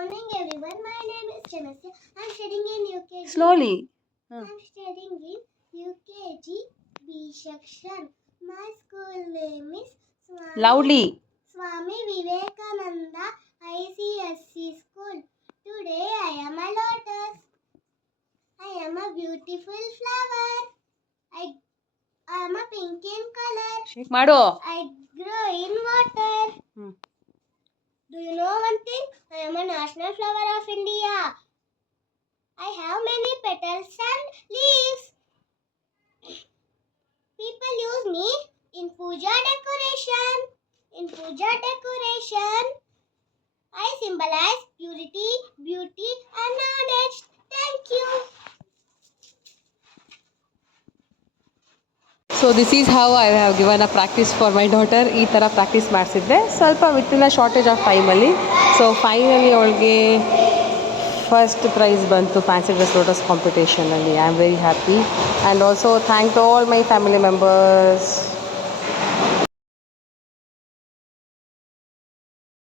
morning, everyone. My name is Chanasya. I'm studying in UKG. Slowly. I'm studying in UKG B section. My school name is Loudly. Swami Vivekananda ICSC School. Today I am a lotus. I am a beautiful flower. I am a pink in color. Shake Mado. I grow in water. Do you know one thing? I am a national flower of India. I have many petals and leaves. People use me in puja decoration. I symbolize purity, beauty and knowledge. Thank you. So this is how I have given a practice for my daughter. ಈ ಥರ practice ಮಾಡಿಸಿದ್ದೆ ಸ್ವಲ್ಪ within a shortage of ಟೈಮಲ್ಲಿ. So finally ಅವಳಿಗೆ first prize ಬಂತು fancy dress lotus ಕಾಂಪಿಟೇಷನಲ್ಲಿ. I am very happy and also thank to all my family members.